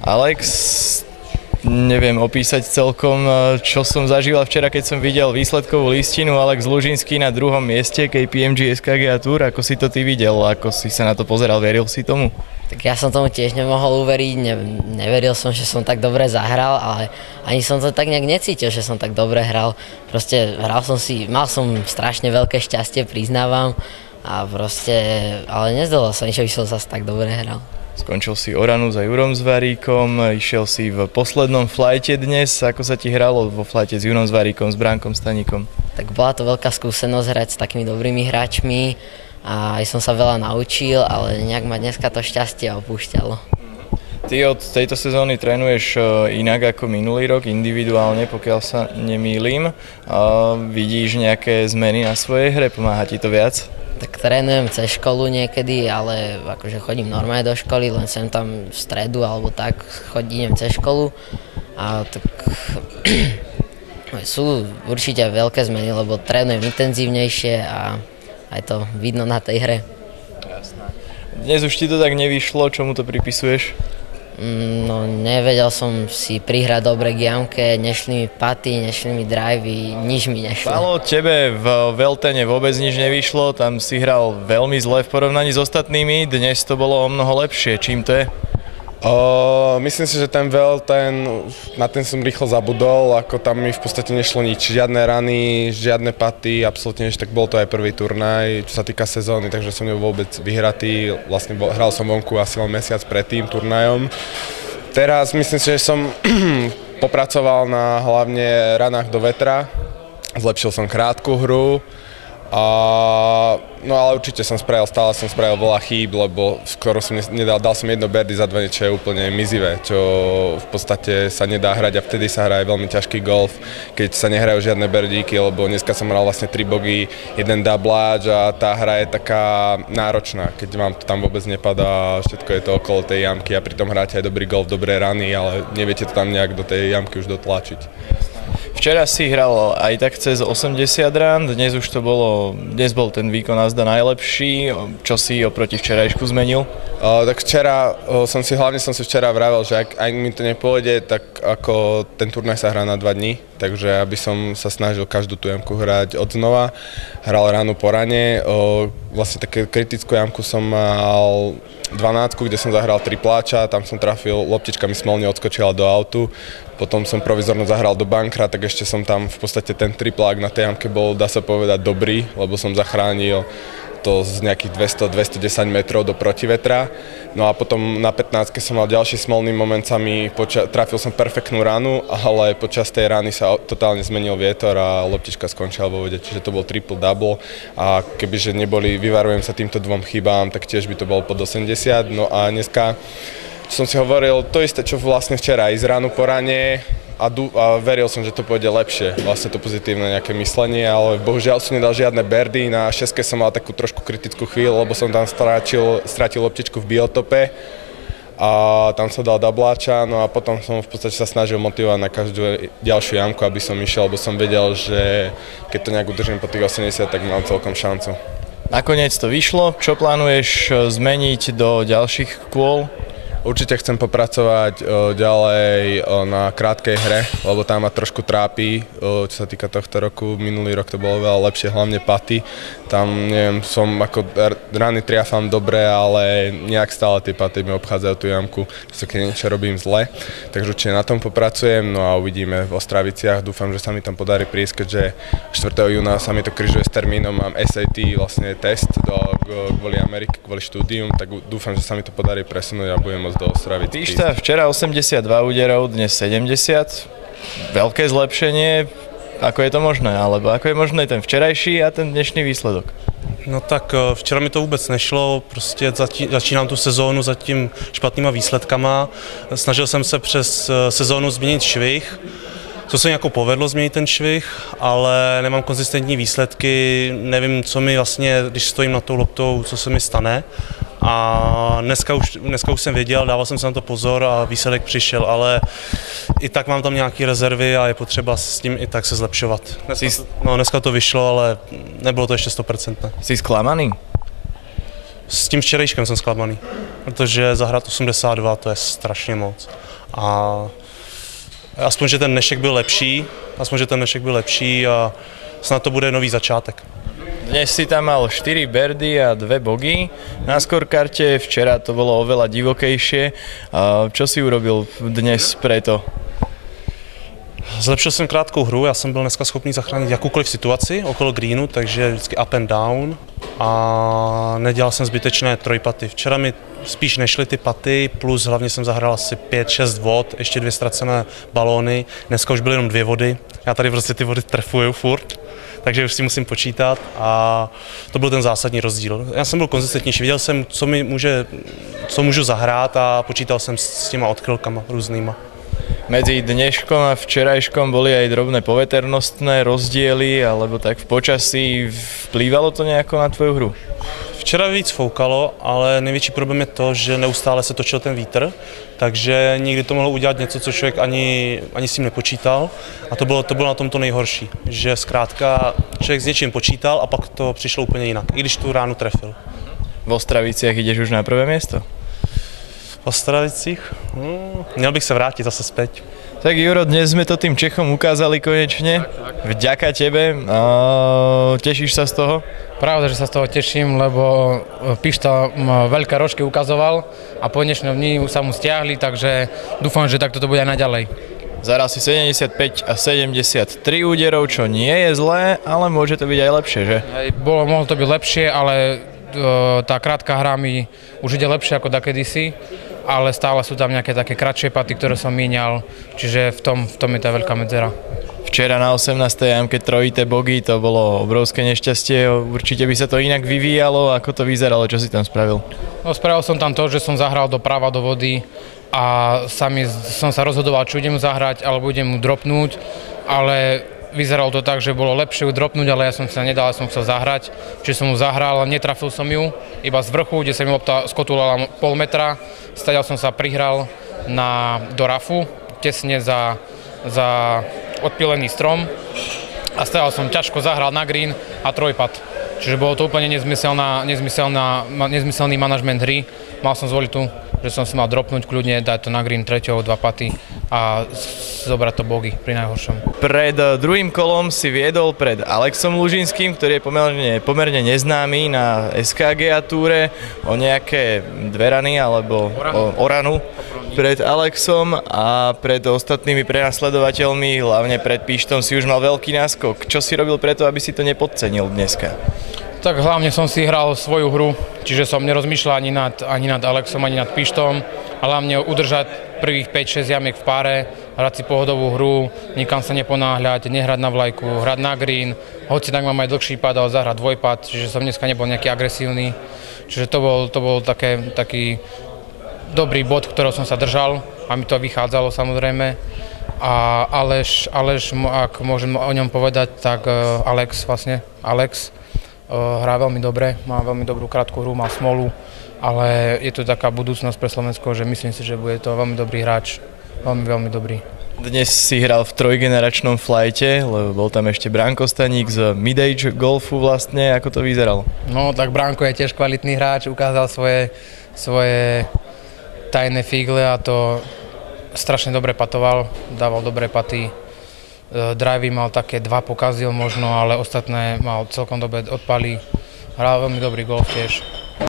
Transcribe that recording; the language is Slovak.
Alex, neviem opísať celkom, čo som zažíval včera, keď som videl výsledkovú listinu. Alex Lužinský na druhom mieste KPMG SKG Tour. Ako si to ty videl? Ako si sa na to pozeral? Veril si tomu? Tak ja som tomu tiež nemohol uveriť, neveril som, že som tak dobre zahral, ale ani som to tak nejak necítil, že som tak dobre hral. Proste mal som strašne veľké šťastie, priznávam, a proste, ale nezdalo sa, že by som zase tak dobre hral. Skončil si Oranu za Jurom Zvaríkom, išiel si v poslednom flajte dnes. Ako sa ti hralo vo flajte s Jurom Zvaríkom, s Bránkom Staníkom? Tak bola to veľká skúsenosť hrať s takými dobrými hráčmi a aj som sa veľa naučil, ale nejak ma dneska to šťastie opúšťalo. Ty od tejto sezóny trénuješ inak ako minulý rok, individuálne, pokiaľ sa nemýlim. Vidíš nejaké zmeny na svojej hre? Pomáha ti to viac? Tak trénujem cez školu niekedy, ale akože chodím normálne do školy, len sem tam v stredu alebo tak chodím cez školu. A tak sú určite veľké zmeny, lebo trénujem intenzívnejšie a aj to vidno na tej hre. Jasné. Dnes už ti to tak nevyšlo, čomu to pripisuješ? No, nevedel som si prihrať dobre k jamke, nešli mi paty, nešli mi drivey, nič mi nešlo. Pálo, tebe v Veltene vôbec nič nevyšlo, tam si hral veľmi zle v porovnaní s ostatnými, dnes to bolo o mnoho lepšie, čím to je? Myslím si, že ten Velten, na ten som rýchlo zabudol, ako tam mi v podstate nešlo nič, žiadne rany, žiadne paty, absolútne nič, tak bol to aj prvý turnaj, čo sa týka sezóny, takže som nebol vôbec vyhratý, vlastne hral som vonku asi len mesiac pred tým turnajom. Teraz myslím si, že som popracoval na hlavne ranách do vetra, zlepšil som krátku hru. No ale určite stále som spravil veľa chýb, lebo skoro som dal som jedno birdie za 2, čo je úplne mizivé, čo v podstate sa nedá hrať a vtedy sa hrá veľmi ťažký golf, keď sa nehrajú žiadne birdíky, lebo dneska som hral vlastne 3 bogy, 1 dubláč a tá hra je taká náročná, keď vám to tam vôbec nepadá, všetko je to okolo tej jamky a pritom hráte aj dobrý golf, dobré rany, ale neviete to tam nejak do tej jamky už dotlačiť. Včera si hral aj tak cez 80 rán, dnes bol ten výkon azda najlepší. Čo si oproti včerajšku zmenil? Tak včera som si včera vravel, že ak mi to nepôjde, tak ako ten turnaj sa hrá na 2 dní, takže aby som sa snažil každú tú jamku hrať odznova. Hral ráno po rane, vlastne také kritickú jamku som mal 12, kde som zahral tripláča, tam som trafil, loptička mi smolne odskočila do autu. Potom som provizorno zahral do bankra, tak ešte som tam v podstate ten triplák na tej jamke bol, dá sa povedať, dobrý, lebo som zachránil to z nejakých 200-210 metrov do protivetra. No a potom na 15 som mal ďalší smolný moment, trafil som perfektnú ranu, ale počas tej rany sa totálne zmenil vietor a loptička skončila vo vode, čiže to bol triple-double a kebyže vyvarujem sa týmto 2 chybám, tak tiež by to bolo pod 80. No a dneska som si hovoril to isté, čo vlastne včera, ísť ráno po rane a veril som, že to pôjde lepšie, vlastne to pozitívne nejaké myslenie, ale bohužiaľ som nedal žiadne birdie, na 6 som mal takú trošku kritickú chvíľu, lebo som tam stratil loptičku v biotope a tam som dal dubláča, no a potom som v podstate sa snažil motivovať na každú ďalšiu jamku, aby som išiel, lebo som vedel, že keď to nejak udržím po tých 80, tak mám celkom šancu. Nakoniec to vyšlo, čo plánuješ zmeniť do ďalších kôl? Určite chcem popracovať ďalej na krátkej hre, lebo tá ma trošku trápi, čo sa týka tohto roku. Minulý rok to bolo veľa lepšie, hlavne paty. Tam, neviem, som ako rany triafam dobre, ale nejak stále tie paty mi obchádzajú tú jamku, keď niečo robím zle. Takže určite na tom popracujem, no a uvidíme v Ostraviciach. Dúfam, že sa mi tam podarí prísť, keďže 4. júna sa mi to križuje s termínom, mám SAT, vlastne test kvôli Amerike, kvôli štúdium, tak dúfam, že sa mi to podarí presunúť a budem do Ostravy. Píšta, včera 82 úderov, dnes 70. Veľké zlepšenie. Ako je to možné? Alebo ako je možné ten včerajší a ten dnešný výsledok? No tak včera mi to vůbec nešlo, prostě začínám tu sezónu za tím špatnýma výsledkama. Snažil jsem se přes sezónu změnit švih. To se mi jako povedlo změnit ten švih, ale nemám konzistentní výsledky, nevím, co mi vlastně, když stojím nad tou loptou, co se mi stane. A dneska už jsem věděl, dával jsem si na to pozor a výsledek přišel, ale i tak mám tam nějaké rezervy a je potřeba s tím i tak se zlepšovat. Dneska to vyšlo, ale nebylo to ještě 100%. Jsi zklamaný? S tím včerejškem jsem zklamaný, protože zahrát 82 to je strašně moc. A aspoň, že ten dnešek byl lepší a snad to bude nový začátek. Dnes si tam mal 4 birdy a 2 bogy. Na scorekarte včera to bolo oveľa divokejšie. Čo si urobil dnes preto? Zlepšil jsem krátkou hru, já jsem byl dneska schopný zachránit jakoukoliv situaci okolo greenu, takže vždycky up and down a nedělal jsem zbytečné trojpaty. Včera mi spíš nešly ty paty, plus hlavně jsem zahrál asi 5-6 vod, ještě 2 ztracené balóny, dneska už byly jenom 2 vody, já tady prostě ty vody trefuju furt, takže už si musím počítat a to byl ten zásadní rozdíl. Já jsem byl konzistentnější, viděl jsem, co můžu zahrát a počítal jsem s těma odchylkama různýma. Medzi dneškom a včerajškom boli aj drobné poveternostné rozdiely, alebo tak v počasí. Vplývalo to nejako na tvoju hru? Včera víc foukalo, ale největší problém je to, že neustále se točil ten vítr, takže někdy to mohlo udělat něco, co člověk ani s tím nepočítal. A to bylo na tom to nejhorší, že zkrátka člověk s něčím počítal a pak to přišlo úplně jinak, i když tu ránu trefil. V Ostraviciach ideš už na prvé miesto? V Ostravicích? Měl bych se vrátit zase zpět. Tak Juro, dnes sme to tým Čechom ukázali konečne. Vďaka tebe. Tešíš sa z toho? Pravda, že sa z toho teším, lebo Pišta veľké rožky ukazoval a po dnešnom dni sa mu stiahli, takže dúfam, že takto to bude aj naďalej. Zahral si 75 a 73 úderov, čo nie je zlé, ale môže to byť aj lepšie, že? Mohlo to byť lepšie, ale tá krátka hra mi už ide lepšie ako dakedysi, ale stále sú tam nejaké také kratšie paty, ktoré som míňal, čiže v tom je tá veľká medzera. Včera na 18. jamke trojité bogy, to bolo obrovské nešťastie, určite by sa to inak vyvíjalo, ako to vyzeralo, čo si tam spravil? No, spravil som tam to, že som zahral doprava do vody a som sa rozhodoval, či idem zahrať, alebo idem mu dropnúť, ale vyzeralo to tak, že bolo lepšie ju dropnúť, ale ja som sa nedal, ja som chcel zahrať, čiže som mu zahral, netrafil som ju, iba z vrchu, kde sa mi lopta skotulala pol metra, stadiaľ som sa prihral do rafu, tesne za odpilený strom a stadiaľ som ťažko zahral na green a trojpad. Čiže bolo to úplne nezmyselný manažment hry. Mal som zvoliť tu, že som si mal dropnúť kľudne, dať to na green treťou, 2 paty a zobrať to bogy pri najhoršom. Pred druhým kolom si viedol pred Alexom Lužinským, ktorý je pomerne neznámy na SKG túre, o nejaké 2 rany alebo o ranu pred Alexom a pred ostatnými prenasledovateľmi, hlavne pred Pištom si už mal veľký náskok. Čo si robil preto, aby si to nepodcenil dneska? Tak hlavne som si hral svoju hru, čiže som nerozmýšľal ani nad Alexom, ani nad Pištom. A hlavne udržať prvých 5-6 jamiek v páre, hrať si pohodovú hru, nikam sa neponáhľať, nehrať na vlajku, hrať na green. Hoci tak mám aj dlhší pad, ale zahrať dvojpad, čiže som dneska nebol nejaký agresívny. Čiže to bol taký dobrý bod, ktorého som sa držal a mi to vychádzalo samozrejme. A Aleš, ak môžem o ňom povedať, tak Alex hrá veľmi dobre, má veľmi dobrú krátku hru, má smolu, ale je to taká budúcnosť pre Slovensko, že myslím si, že bude to veľmi dobrý hráč, veľmi dobrý. Dnes si hral v trojgeneračnom flighte, lebo bol tam ešte Branko Staník z Midage Golfu vlastne, ako to vyzeralo? No tak Branko je tiež kvalitný hráč, ukázal svoje tajné figle a to strašne dobre patoval, dával dobré paty. Drivey mal také 2, pokazil možno, ale ostatné mal celkom dobre odpali. Hral veľmi dobrý golf tiež.